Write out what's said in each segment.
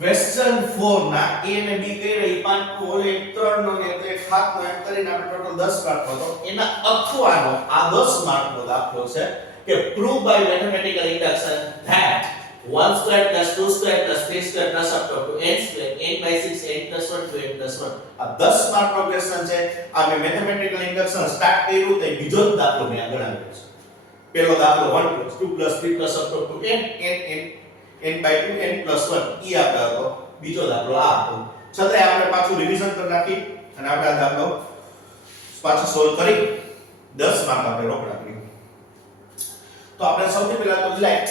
Question 4 ના a અને b કઈ રહી 5 નો ઓલે 3 નો ને 7 નો એમ કરીને આપણે ટોટલ 10 માર્ક હતો એના અખવાનો આ 10 માર્ક નો દાખલો છે કે prove by mathematical induction that 1 square plus 2 square plus 3 square plus up to n square n by 6 n plus 1 to n plus 1 આ 10 માર્ક નો ક્વેશ્ચન છે આ મે મેથેમેટિકલ ઇન્ડક્શન સ્ટાર્ટ કર્યું તો બીજો જ દાખલો મે આગળ આવ્યો છે પહેલો દાખલો 1 plus 2 plus 3 plus up to n n by 2 n plus 1 ઈ આપણે હતો બીજો દાખલો આ હતો છતાંય આપણે પાછું રિવિઝન કરી નાખી અને આપણે આ દાખલો પાછો સોલ્વ કરી 10 માર્ક આપણે રોકડા કરી તો આપણે સૌથી પહેલા તો late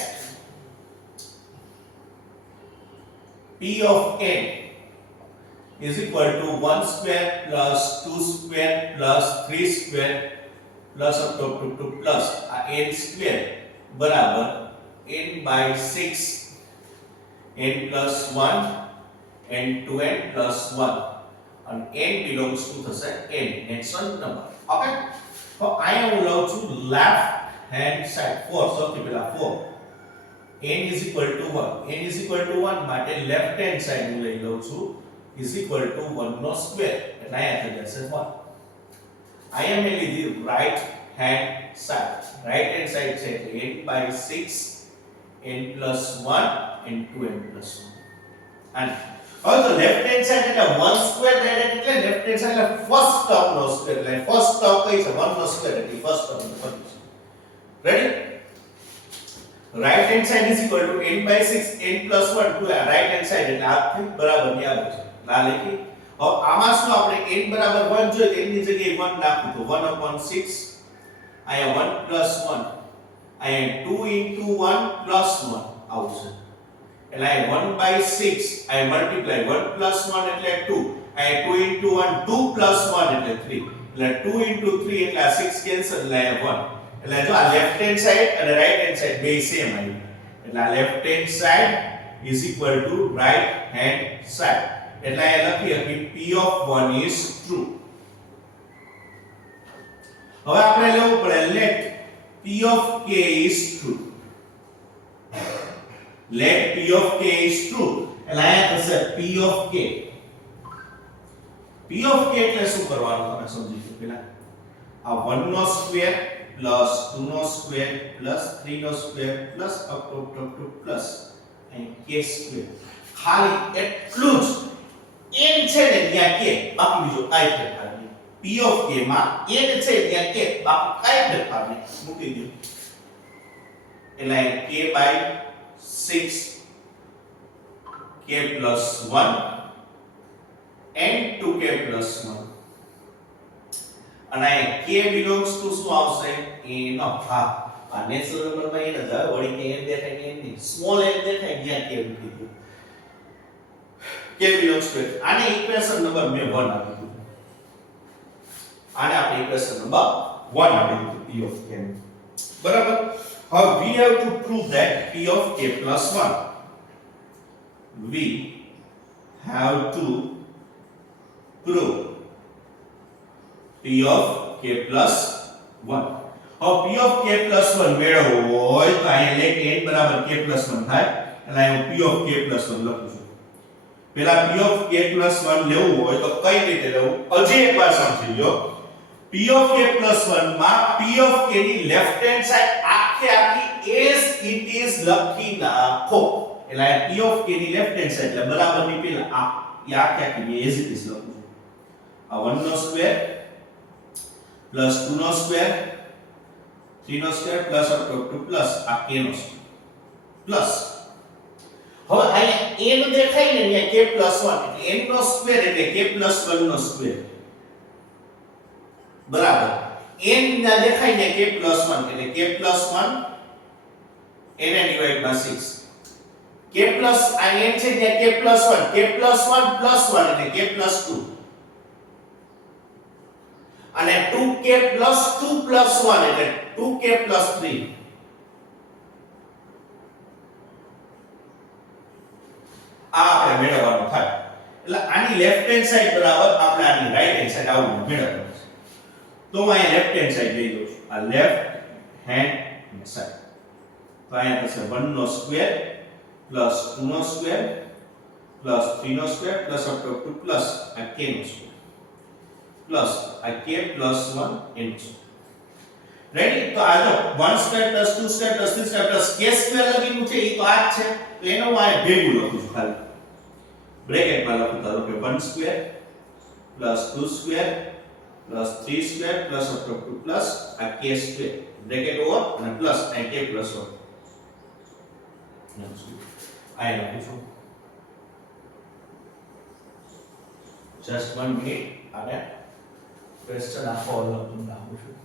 p of n is equal to 1 square plus 2 square plus 3 square plus up to 2 plus n square બરાબર n by 6 n plus 1 n to n plus 1 and n belongs to the n natural number. Okay, so I am love to left hand side 4 સૌથી પહેલા 4 n is equal to 1 n is equal to 1 માટે left hand side હું લઈ લઉં છું is equal to 1 નો square એટલે અહીંયા થઈ જશે 1 I am લીધી right hand side છે એટલે n by 6 n plus 1 n to n plus 1 and also left hand side એટલે 1 square ડાયરેક્ટ એટલે left hand side એટલે first term નો સ્ક્વેર એટલે first term કઈ છે 1 નો સ્ક્વેર એટલે first term નો બની છે ready right hand side is equal to n by 6 n plus 1 to right hand side એટલે આ થી બરાબર ની આવે છે લા લખી હવે આમાં શું આપણે n બરાબર 1 જોઈએ તો n ની જગ્યાએ 1 નાખું તો 1 upon 6 આયા 1 plus 1 આયા 2 into 1 plus 1 આવશે એટલે આ 1 by 6 I multiply 1 plus 1 એટલે 2 આ 2 into 1 2 plus 1 એટલે 3 એટલે 2 into 3 એટલે આ 6 કેન્સલ એટલે 1 એટલે જો આ લેફ્ટ હેન્ડ સાઈડ અને રાઈટ હેન્ડ સાઈડ બે સેમ આવી એટલે આ left hand side is equal to right hand side એટલે આ લખીએ કે p of 1 is true હવે આપણે લેવું પડે let p of k is true let p of k is true એટલે આ થશે p of k p of k એટલે શું કરવાનું તમે સમજી લો પહેલા આ 1 નો સ્ક્વેર plus 2 નો સ્ક્વેર plus 3 નો square plus up to plus and k square ખાલી એટલું જ n છે ને ત્યાં k બાકી બીજો કાઈ ફેરફાર નહીં p of k માં n છે ત્યાં k બાકી કાઈ ફેરફાર નહીં મૂકી દો એટલે k by 6 k plus 1 n to k plus 1 અને k belongs to શું આવશે n of half આ નેચરલ નંબર માં n જ આવે વળી કે n દેખાય ને n ની સ્મોલ n દેખાય ત્યાં k મૂકી દો k belongs to આને ઇક્વેશન નંબર મે 1 આપી દીધું આને આપણે ઇક્વેશન નંબર 1 આપી દીધું p of k બરાબર હવે we have to prove that p of k plus 1 we have to prove p of k plus 1 હવે p of k plus 1 મેળવવો હોય તો અહીંયા let n બરાબર k plus 1 થાય એટલે હું p of k plus 1 લખું છું પહેલા p of k plus 1 લેવું હોય તો કઈ રીતે લેવું હજી એકવાર સમજી લો p of k plus 1 માં p of k ની લેફ્ટ હેન્ડ સાઈડ આખી as it is લખી નાખો એટલે p of k ની લેફ્ટ હેન્ડ સાઈડ એટલે બરાબર ની પેલા આ આખી as it is લખું છું આ 1 નો સ્ક્વેર plus 2 નો સ્ક્વેર 3 નો square plus up to 2 plus આ k નો સ્ક્વેર plus હવે અહીંયા n દેખાય ને અહીંયા k plus 1 એટલે n નો સ્ક્વેર એટલે k plus 1 નો સ્ક્વેર બરાબર n ના દેખાય ને k plus 1 એટલે k plus 1 n divided by 6 k plus આ n છે ત્યાં k plus 1 k plus 1 plus 1 એટલે k plus 2 અને 2k plus 2 plus 1 એટલે 2k plus 3 આ આપણે મેળવવાનું થાય એટલે આની લેફ્ટ હેન્ડ સાઈડ બરાબર આપણે આની રાઈટ હેન્ડ સાઈડ આવું મેળવવાનું છે તો હું અહીંયા લેફ્ટ હેન્ડ સાઈડ લઈ લઉં છું આ લેફ્ટ હેન્ડ સાઈડ તો અહીંયા થશે 1 નો સ્ક્વેર plus 2 નો સ્ક્વેર પ્લસ 3 નો square plus up to plus આ k નો સ્ક્વેર પ્લસ આ k plus 1 n square. Ready? તો આ જો 1 square plus 2 square plus 3 square plus k square લખીનું છે એ તો આ જ છે. તો એનો હું આ ભેગું લખું છું ખાલી બ્રેકેટમાં લખું ધારો કે 1 square plus 2 square plus 3 square plus up to plus આ k સ્ક્વેર બ્રેકેટ ઓવર અને પ્લસ આ k પ્લસ 1 આ લખું છું. જસ્ટ 1 મિનિટ અને ક્વેશ્ચન આખો લખું છું.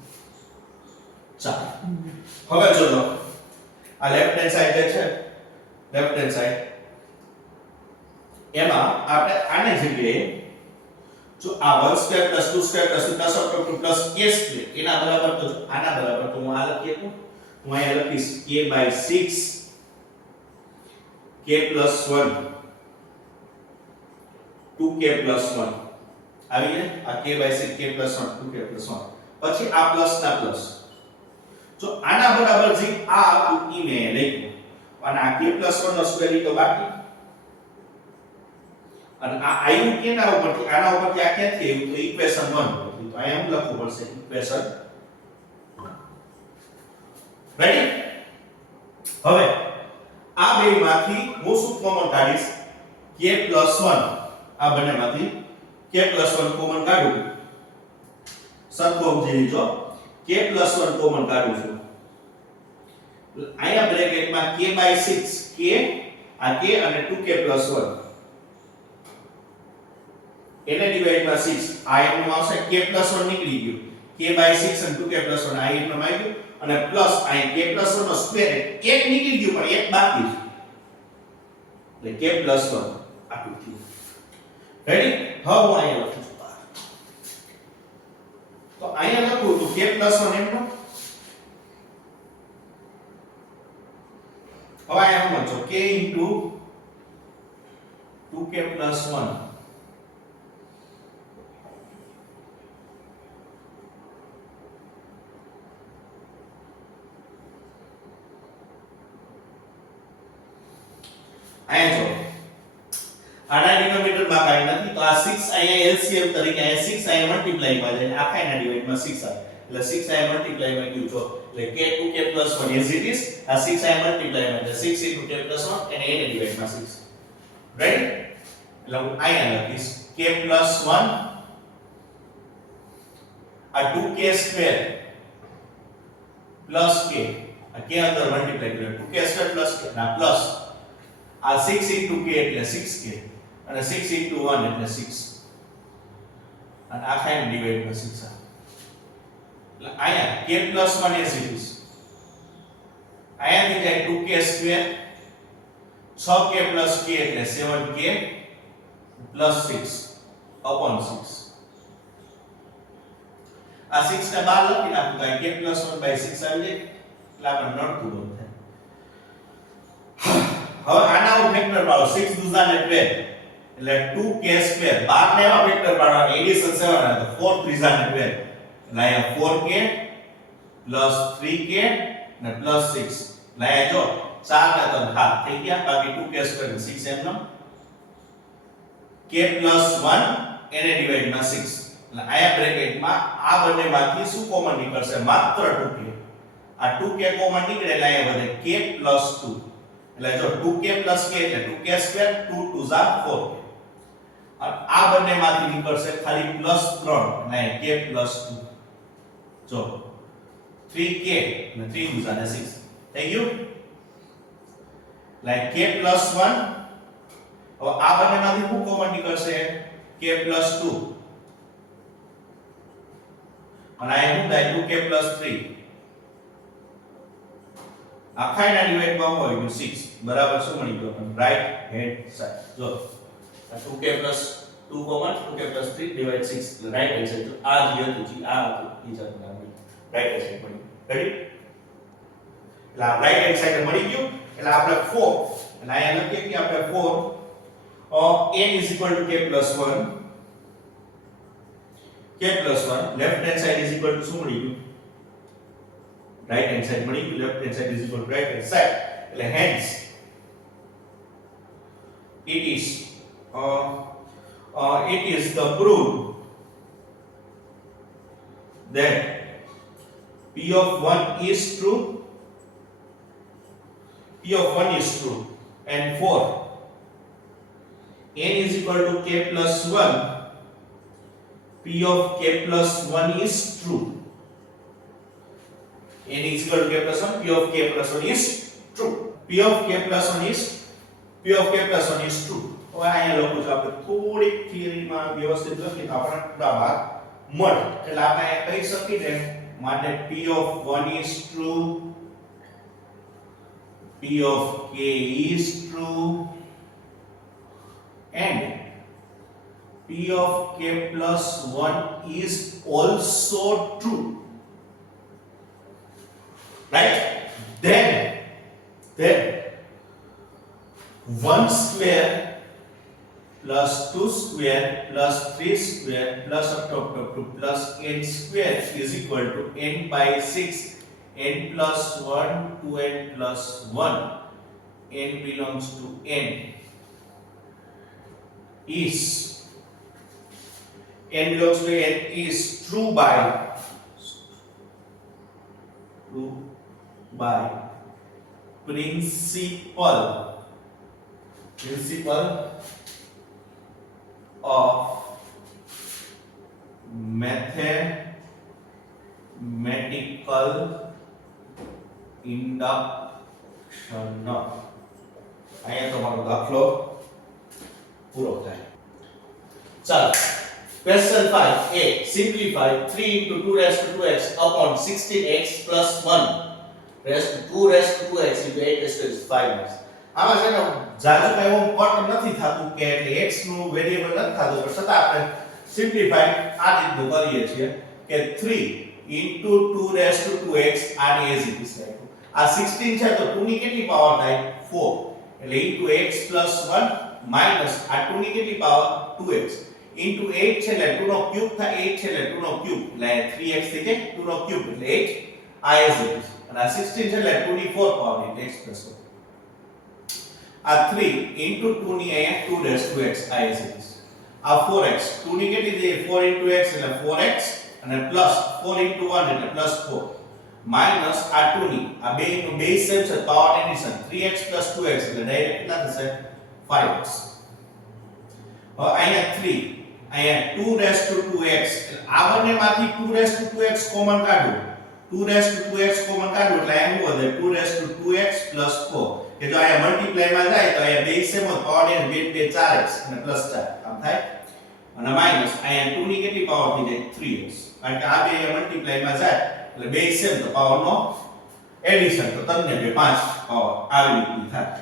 ચાલો હવે ચલો આ લેફ્ટ હેન્ડ સાઈડ જે છે લેફ્ટ હેન્ડ સાઈડ એમાં આપણે આની જગ્યાએ જો આ 1 square plus 2 square plus plus up to plus k square એના બરાબર તો આના બરાબર તો હું આ લખી શકું. હું અહીંયા લખીશ k by 6 k plus 1 2k plus 1 આવી ગયું. આ k by 6 k plus 1 2k plus 1 પછી આ પ્લસ ના પ્લસ જો આના બરાબર જે આ હતું ઈ મેં લખ્યું અને આ k plus 1 નો સ્ક્વેર ઈ તો બાકી અને આ આવ્યું કેના ઉપરથી આના ઉપરથી આ ક્યાંથી આવ્યું તો ઇક્વેશન 1 પરથી. તો અહીંયા હું લખવું પડશે ઇક્વેશન. રેડી? હવે આ બેમાંથી હું શું કોમન કાઢીશ k plus 1 આ બંનેમાંથી k plus 1 કોમન કાઢું સરખો ઉજળી જો k plus 1 કોમન કાઢું છું અહીંયા બ્રેકેટમાં k by 6 k આ k અને 2k plus 1 એને ડિવાઇડ માં 6 આ એનું આવશે k plus 1 નીકળી ગયું k by 6 અને 2k plus 1 આ એનું આવી ગયું અને પ્લસ આ k plus 1 નો સ્ક્વેર એક નીકળી ગયું પણ એક બાકી છે એટલે k plus 1 આટલું થયું. રેડી? હવે હું અહીંયા લખું છું તો અહીંયા લખું તો k plus 1 એમનો હવે અહીંયા સમજો k into 2k plus 1 અહીંયા જો આના ડિનોમિનેટર માં કાઈ નથી તો આ 6 અહીંયા LCM તરીકે અહીંયા 6 અહીંયા મલ્ટીપ્લાય માં જાય આખા એના ડિવાઇડ માં 6 આવે એટલે 6 અહીંયા મલ્ટીપ્લાય માં ગયું જો એટલે k 2k plus 1 as it is આ 6 અહીંયા મલ્ટીપ્લાય માં એટલે 6 into k plus 1 અને એને ડિવાઇડ માં 6 રાઈટ એટલે હું અહીંયા લખીશ k plus 1 આ 2k square plus k આ k અંદર મલ્ટીપ્લાય કર્યો 2k square plus k ના પ્લસ આ 6 into k એટલે 6k અને 6 into 1 એટલે 6 અને આખા એને ડિવાઇડ માં 6 આવે એટલે અહીંયા k plus 1 as it is અહીંયા થઈ જાય 2k square 6k plus k એટલે 7k plus 6 upon 6 આ 6 ને બહાર લખી નાખું તો k plus 1 by 6 આવી જાય એટલે આપણે નડતું બંધ થાય. હવે આના ઉપર ફેક્ટર પાડો 6 દુઝા ને 12 એટલે 2k સ્ક્વેર 12 ને એવા ફેક્ટર પાડવાના એડિશન 7 આવે તો 4 ત્રીજા ને 12 એટલે અહીંયા 4k plus 3k ને plus 6 એટલે અહીંયા જો 4 ને 3 હાથ થઈ ગયા બાકી 2k સ્ક્વેર ને 6 એમ નો k plus 1 એને ડિવાઇડ માં 6 એટલે અહીંયા બ્રેકેટમાં આ બંનેમાંથી શું કોમન નીકળશે માત્ર 2k આ 2k કોમન નીકળે એટલે અહીંયા વધે k plus 2 એટલે જો 2k plus k એટલે 2k સ્ક્વેર 2 2 ઝા 4k આ બંનેમાંથી નીકળશે ખાલી પ્લસ 3 એટલે k plus 2 જો 3k અને 3 દુઝા ને 6 થઈ ગયું એટલે k plus 1 હવે આ બંનેમાંથી શું કોમન નીકળશે k plus 2 અને આ શું થાય 2k plus 3 આખા એના ડિવાઇડ માં હોય ગયું 6 બરાબર શું મળી ગયું આપણને રાઈટ હેન્ડ સાઈડ જો આ 2k plus 2 common 2k plus 3 divide 6 એટલે રાઈટ હેન્ડ સાઈડ તો આ જે હતું જી આ હતું ઈ જ હતું રાઈટ હેન્ડ સાઈડ મળી રેડી એટલે આ રાઈટ હેન્ડ સાઈડ મળી ગયું એટલે આપણે 4 એટલે અહીંયા લખીએ કે આપણે 4 n is equal to k plus 1 k plus 1 left hand side is equal to શું મળી ગયું right hand side મળી ગયું left hand side is equal to right hand side એટલે hence it is it is the proof that P of 1 is true. P of 1 is true. And for n is equal to k plus 1, P of k plus 1 is true. N is equal to k plus 1, P of k plus 1 is true. P of k plus 1 is true. હવે અહીંયા લખું છું આપણે થોડીક થિયરીમાં વ્યવસ્થિત લખીએ તો આપણને પૂરા ભાગ મળે. એટલે આપણે અહીંયા કહી શકીએ ને માટે P of 1 is true, P of k is true, and P of k plus 1 is also true. Right? Then 1 square plus 2 square plus 3 square plus up to plus n square is equal to n by 6, n plus 1 to n plus 1, n belongs to n, is true by principle of mathematical induction. અહીંયા તમારો દાખલો પૂરો થાય. ચાલો question 5a, simplify 3 into 2 raised to 2x upon 16x plus 1 raised to 2 raised to 2x into 8 raised to 5x. આમાં છે ને જાજુ કઈ એવું પટ નથી થાતું કે એટલે x નું વેરીએબલ નથી થાતું, પણ છતાં આપણે સિમ્પ્લિફાઈ આ રીતનું કરીએ છીએ કે 3 into 2 raised to 2x આની એઝ ઇટ ઇઝ રાખ્યું. આ 16 છે તો 2 ની કેટલી પાવર થાય 4, એટલે into x plus 1 minus આ 2 ની કેટલી પાવર 2x into 8 છે એટલે 2 નો ક્યુબ થાય, 8 છે એટલે 2 નો ક્યુબ એટલે 3x થઈ જાય, 2 નો ક્યુબ એટલે 8 આ એઝ ઇટ ઇઝ. અને આ 16 છે એટલે 2 ની 4 પાવર એટલે x plus 1. આ 3 into 2 ની અહીંયા 2 raised to x આ એઝ ઇટ ઇઝ. આ 4x 2 ની કેટલી થઈ 4 into x એટલે 4x અને પ્લસ 4 into 1 એટલે પ્લસ 4 માઈનસ આ 2 ની આ બે નું બેઝ સેમ છે power addition 3x plus 2x એટલે ડાયરેક્ટ કેટલા થશે 5x. હવે અહીંયા 3 અહીંયા 2 raised to 2x એટલે આ બંનેમાંથી 2 raised to 2x કોમન કાઢો, 2 raised to 2x કોમન કાઢો એટલે અહીંયા શું વધે 2 raised to 2x plus 4 કે જો અહીંયા મલ્ટીપ્લાય માં જાય તો અહીંયા base same power N 2 4x અને પ્લસ 4 આમ થાય, અને માઈનસ અહીંયા 2 ની કેટલી પાવર થઈ જાય 3x કારણ કે આ બે મલ્ટીપ્લાય માં જાય એટલે બેઝ સેમ તો પાવર નો એડિશન તો તમને બે 5 પાવર આવી રીતની થાય.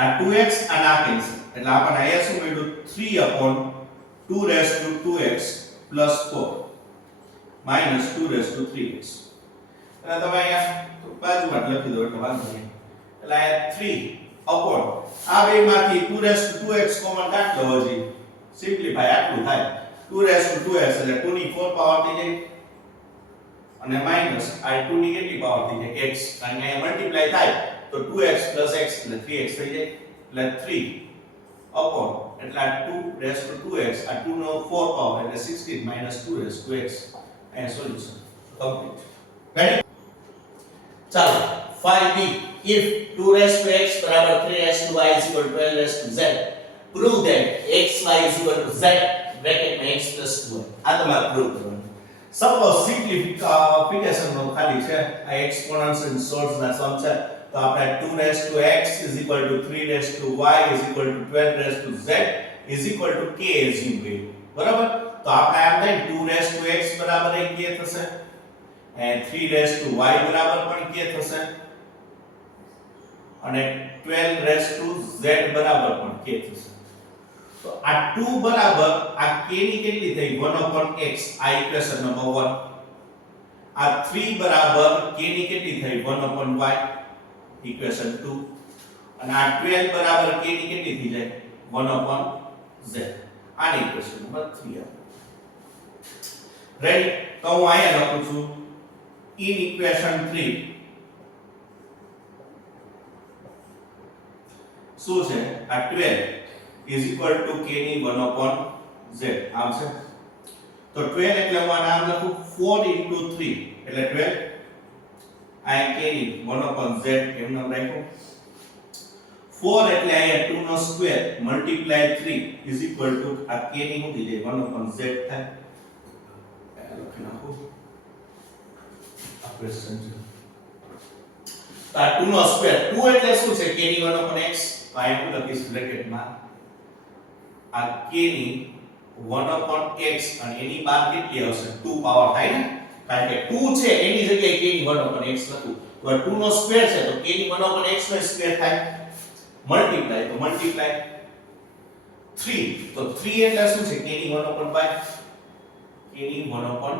આ 2x અને આ કેન્સલ એટલે આપણને અહીંયા શું મળ્યું 3/2 raised to 2x plus 4 minus 2 raised to 3x. અને તમે અહીંયા બાજુમાં લખી દો એટલે વાંધો નહીં. એટલે આ 3/, આ બેમાંથી 2 raised to 2x કોમન કાઢ લો, હજી સિમ્પ્લિફાય આટલું થાય 2 raised to 2x એટલે 2 ની 4 પાવર થઈ જાય અને માઈનસ આ 2 ની કેટલી પાવર થઈ જાય x કારણ કે અહીંયા મલ્ટીપ્લાય થાય તો 2x plus x એટલે 3x થઈ જાય એટલે 3/, એટલે આ 2 raised to 2x આ 2 નો 4 પાવર એટલે 16 minus 2 raised to x. અહીંયા સોલ્યુશન કમ્પ્લીટ. રેડી? ચાલો 5b, if 2 raised to x બરાબર 3 raised to y is equal to 12 raised to z, prove that xy is equal to z bracket માં x plus 2y. આ તમારે prove કરવાનું. Suppose simplification નો ખાલી છે આ એક્સપોનેન્ટ્સ and source ના સમ છે તો આપણે 2 raised to x is equal to 3 raised to y is equal to 12 raised to z is equal to k assume કર્યું, બરાબર? તો આપણે આમ થાય 2 raised to x બરાબર k થશે and 3 raised to y બરાબર પણ k થશે અને 12 raised to z બરાબર પણ k થશે. તો આ 2 બરાબર આ k ની કેટલી થઈ 1/x આ ઇક્વેશન નંબર 1, આ 3 બરાબર k ની કેટલી થઈ 1/y ઇક્વેશન 2 અને આ 12 બરાબર k ની કેટલી થઈ જાય 1/z આની ઇક્વેશન નંબર 3. રેડી? તો હું અહીંયા લખું છું in equation 3 શું છે આ 12 is equal to k ની 1 upon z આમ છે તો 12 એટલે હું આને આમ લખું 4 into 3 એટલે 12 આ k ની 1 upon z એમ નામ રાખ્યું 4 એટલે અહીંયા 2 નો square multiply 3 is equal to આ k ની શું થઈ જાય 1 upon z થાય લખી નાખું આ ક્વેશ્ચન છે તો આ 2 નો સ્ક્વેર 2 એટલે શું છે k ની 1 upon x તો આ હું લખીશ બ્રેકેટમાં આ k ની 1 upon x અને એની બહાર કેટલી આવશે 2 પાવર થાય ને કારણ કે 2 છે એની જગ્યાએ k ની 1 upon x લખું તો 2 નો સ્ક્વેર છે તો k ની 1 upon x નો સ્ક્વેર થાય મલ્ટીપ્લાય તો મલ્ટીપ્લાય 3 તો 3 એટલે શું છે k ની 1 upon y k ની 1 upon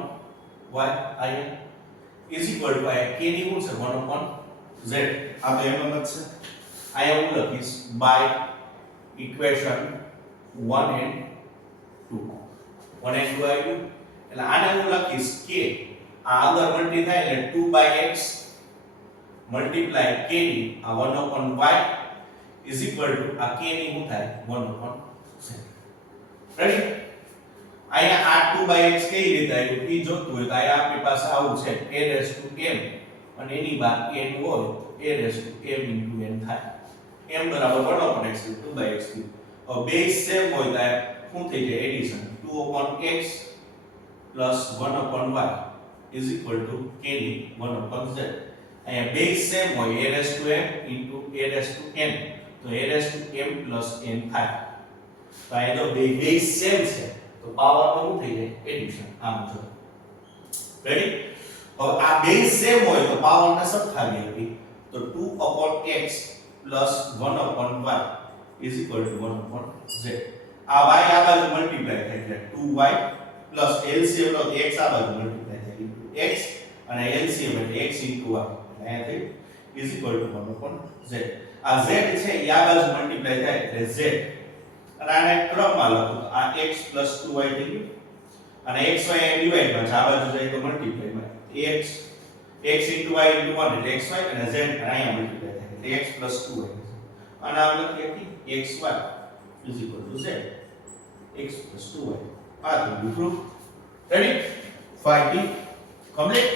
y આયા is equal to આ k ની શું છે 1 upon z આ તો એમ જ છે આયા હું લખીશ by equation 1 and 2 1 and 2 આવ્યું એટલે આને હું લખીશ k આ આગળ મલ્ટી થાય એટલે 2/x મલ્ટીપ્લાય k ની આ 1 upon y is equal to આ k ની શું થાય 1 upon z રેડી અહીંયા આ 2/x કઈ રીતે આવ્યું ઈ જોતું હોય તો અહીંયા આપણી પાસે આવું છે a raised to m અને એની બહાર n હોય તો a raised to m into n થાય m બરાબર 1 upon x 2/x હવે બે સેમ હોય તો શું થઈ જાય addition 2 upon x plus 1 upon y is equal to k ની 1 upon z અહીંયા બે સેમ હોય a raised to m into a raised to n તો a raised to m plus n થાય તો આ તો બે સેમ છે તો પાવર માં શું થઈ જાય એડિશન આમ જો રેડી હવે આ બે સેમ હોય તો પાવર ને સરખાવી હતી તો 2 upon x plus 1 upon y is equal to 1 upon z આ y આ બાજુ મલ્ટીપ્લાય થાય એટલે 2y plus LCM નો x આ બાજુ મલ્ટીપ્લાય થાય into x અને LCM એટલે x into y અહીંયા થઈ is equal to 1 upon z આ z છે એ આ બાજુ મલ્ટીપ્લાય થાય એટલે z અને આને ક્રમમાં લખો તો આ x 2y થઈ ગયું અને xy અહીં ડિવાઈડ માં છે આ બાજુ જાય તો મલ્ટીપ્લાય માં x x into y into 1 એટલે xy અને z અહીંયા મલ્ટીપ્લાય થાય એટલે x 2y અને આમ લખીએ કે xy is equal to z x 2y આ તો પ્રૂફ રેડી 5d કમ્પ્લીટ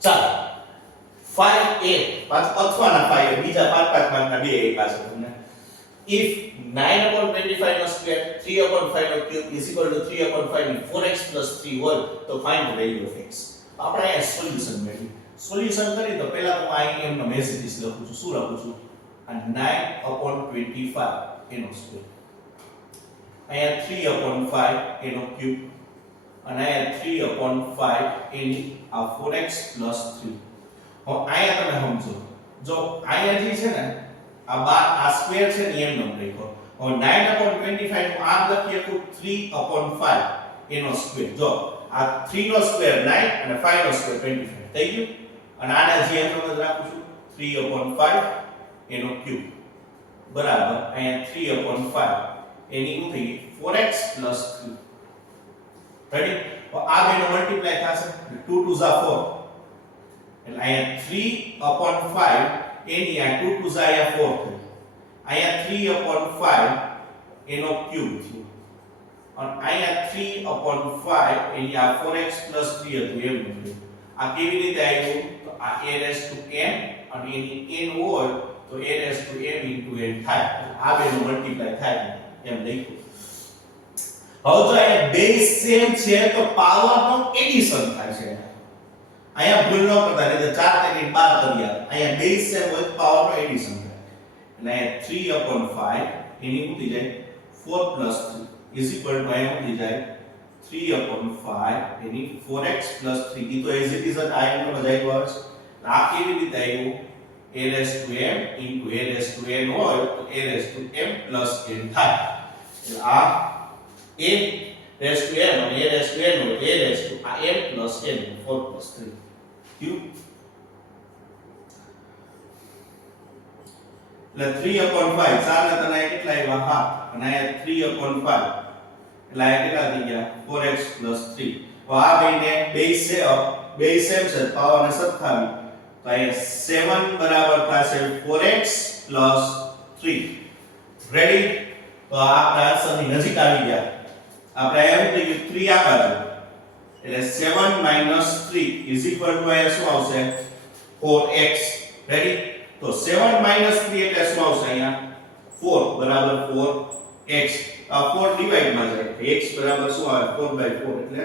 ચાલો 5a પાછ અથવાના 5 બીજા 5 માર્કના બે એક પાછળ તમને if 9 upon 25 નો સ્ક્વેર 3 upon 5 નો cube is equal to 3 upon 5 ની 4x plus 3 હોય તો find the value of x આપણે અહીંયા સોલ્યુશન મેળવી સોલ્યુશન કરી તો પહેલા તો હું અહીં એમનો મેસેજીસ લખું છું શું લખું છું આ 9 upon 25 એનો સ્ક્વેર અહીંયા 3 upon 5 એનો ક્યુબ અને અહીંયા 3 upon 5 એની આ 4x plus 3 હવે અહીંયા તમે સમજો જો અહીંયા જે છે ને આ સ્ક્વેર છે ને એમ નામ લખ્યો હવે 9 upon 25 નું આમ લખીએ તો 3 upon 5 એનો સ્ક્વેર જો આ 3 નો સ્ક્વેર 9 અને 5 નો સ્ક્વેર 25 થઈ ગયું અને આના જે એમ જ રાખું છું 3 upon 5 એનો ક્યુબ બરાબર અહીંયા 3 upon 5 એની શું થઈ ગઈ 4x plus 3 રેડી તો આ બેનો મલ્ટીપ્લાય થશે 2 2 ઝા 4 એટલે અહીંયા 3 upon 5 એની આ 2 2 ઝા અહીંયા 4 થઈ અહીંયા 3 upon 5 એનો ક્યુબ થયો અને અહીંયા 3 upon 5 એની આ 4x plus 3 હતું એમ થયું આ કેવી રીતે આવ્યું તો આ a raised to m અને એની n હોય તો a raised to m into n થાય આ બેનો મલ્ટીપ્લાય થાય એમ લખ્યું હવે જો અહીંયા બે સેમ છે તો પાવર નો એડિશન થાય છે અહીંયા ભૂલ ન કરતા નહીં તો 4 તેની 12 કરી આવે અહીંયા બે સેમ હોય તો પાવર નો એડિશન થાય એટલે 3 upon 5 એની શું થઈ જાય 4 plus 3 is equal to અહીંયા શું થઈ જાય 3 upon 5 એની 4x plus 3 ઈ તો એઝ ઇટ ઇઝ આ એમ નો જાય આવે છે આ કેવી રીતે આવ્યું a raised to m into a raised to n હોય તો a raised to m plus n થાય એટલે આ a raised to m અને a raised to n હોય a raised to આ m plus n 4 plus 3 ક્યુ એટલે 3 upon 5 4 ને તને કેટલા આવ્યા 7 અને આ 3 upon 5 એટલે આ કેટલા થઈ ગયા 4x plus 3 તો આ બે સેમ છે પાવર ને સરખાવી તો અહીંયા 7 બરાબર થશે 4x plus 3 રેડી તો આપણે આન્સરની નજીક આવી ગયા આપણે એમ થઈ ગયું 3 આ બાજુ એટલે 7 - 3 અહીંયા શું આવશે 4x રેડી તો 7 - 3 એટલે શું આવશે અહીંયા 4 બરાબર 4x આ 4 ડિવાઈડ માં જાય x બરાબર શું આવે 4/4 એટલે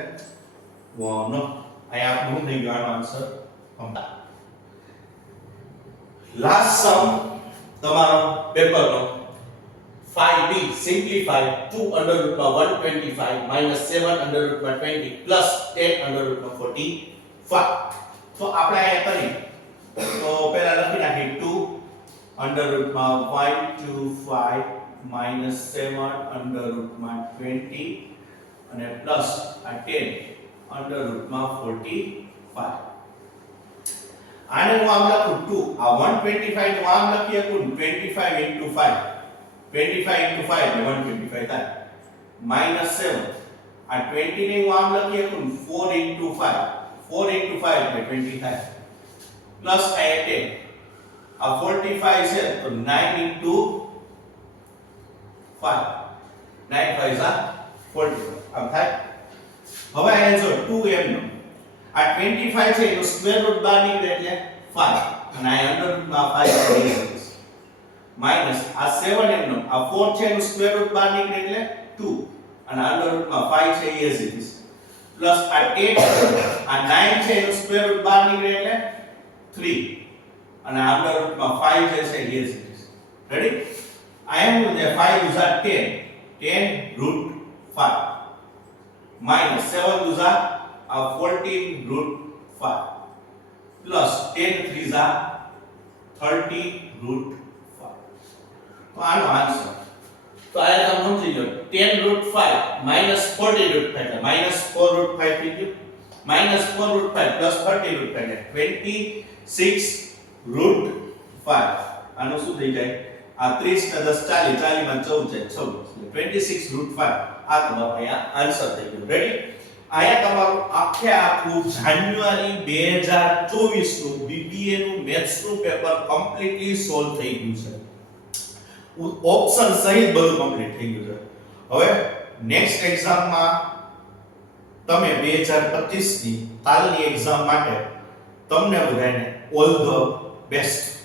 1 અહીંયા આપણું શું થઈ ગયું આનો આન્સર લાસ્ટ સમ તમારો પેપરનો 5b simplify 2 under root of 125 minus 7 under root of 20 plus 10 under root of 45 તો આપણે અહીંયા કરી તો પહેલા લખી નાખી 2 under root of 125 minus 7 under root of 20 અને plus આ 10 under root of 45 આને હું આમ લખું 2 આ 125 નું આમ લખી શકું 25 into 5 25 into 5 એટલે 125 થાય minus 7 આ 20 ને હું આમ લખી શકું 4 into 5 4 into 5 એટલે 20 થાય plus આ 10 આ 45 છે તો 9 into 5 9 5 is 45 આમ થાય હવે અહીંયા જો 2 m નો આ 25 છે એનો સ્ક્વેર રૂટ બહાર નીકળે એટલે 5 અને આ અંડર રૂટમાં 5 છે માઈનસ આ 7 m નો આ 4 છે એનો સ્ક્વેર રૂટ બહાર નીકળે એટલે 2 અને અંડર રૂટમાં 5 છે as it is પ્લસ આ 8 આ 9 છે એનો સ્ક્વેર રૂટ બહાર નીકળે એટલે 3 અને અંડર રૂટમાં 5 જે છે as it is ready I am with the 5 is 10 root 5 minus 7 is 14 root 5 plus 10 3 is 30 root 5 તો આનો આન્સર તો આ તમે સમજી લો 10 root 5 minus 40 root 5 એટલે minus 4 root 5 થઈ ગયું minus 4 root 5 plus 30 root 5 એટલે 26 root 5 આનો શું થઈ જાય આ 30 ને 10 40 40 માં 14 છે 26 એટલે 26 root 5 આ તમારો અહીંયા આન્સર થઈ ગયો રેડી આયા તમારું આખે આખું જાન્યુઆરી 2024 નું બીબીએ નું મેથ્સ નું પેપર કમ્પ્લીટલી સોલ્વ થઈ ગયું છે ઓપ્શન સહિત બધું કમ્પ્લીટ થઈ ગયું છે હવે નેક્સ્ટ એક્ઝામમાં તમે 2025 ની કાલની એક્ઝામ માટે તમને બધાને ઓલ ધ બેસ્ટ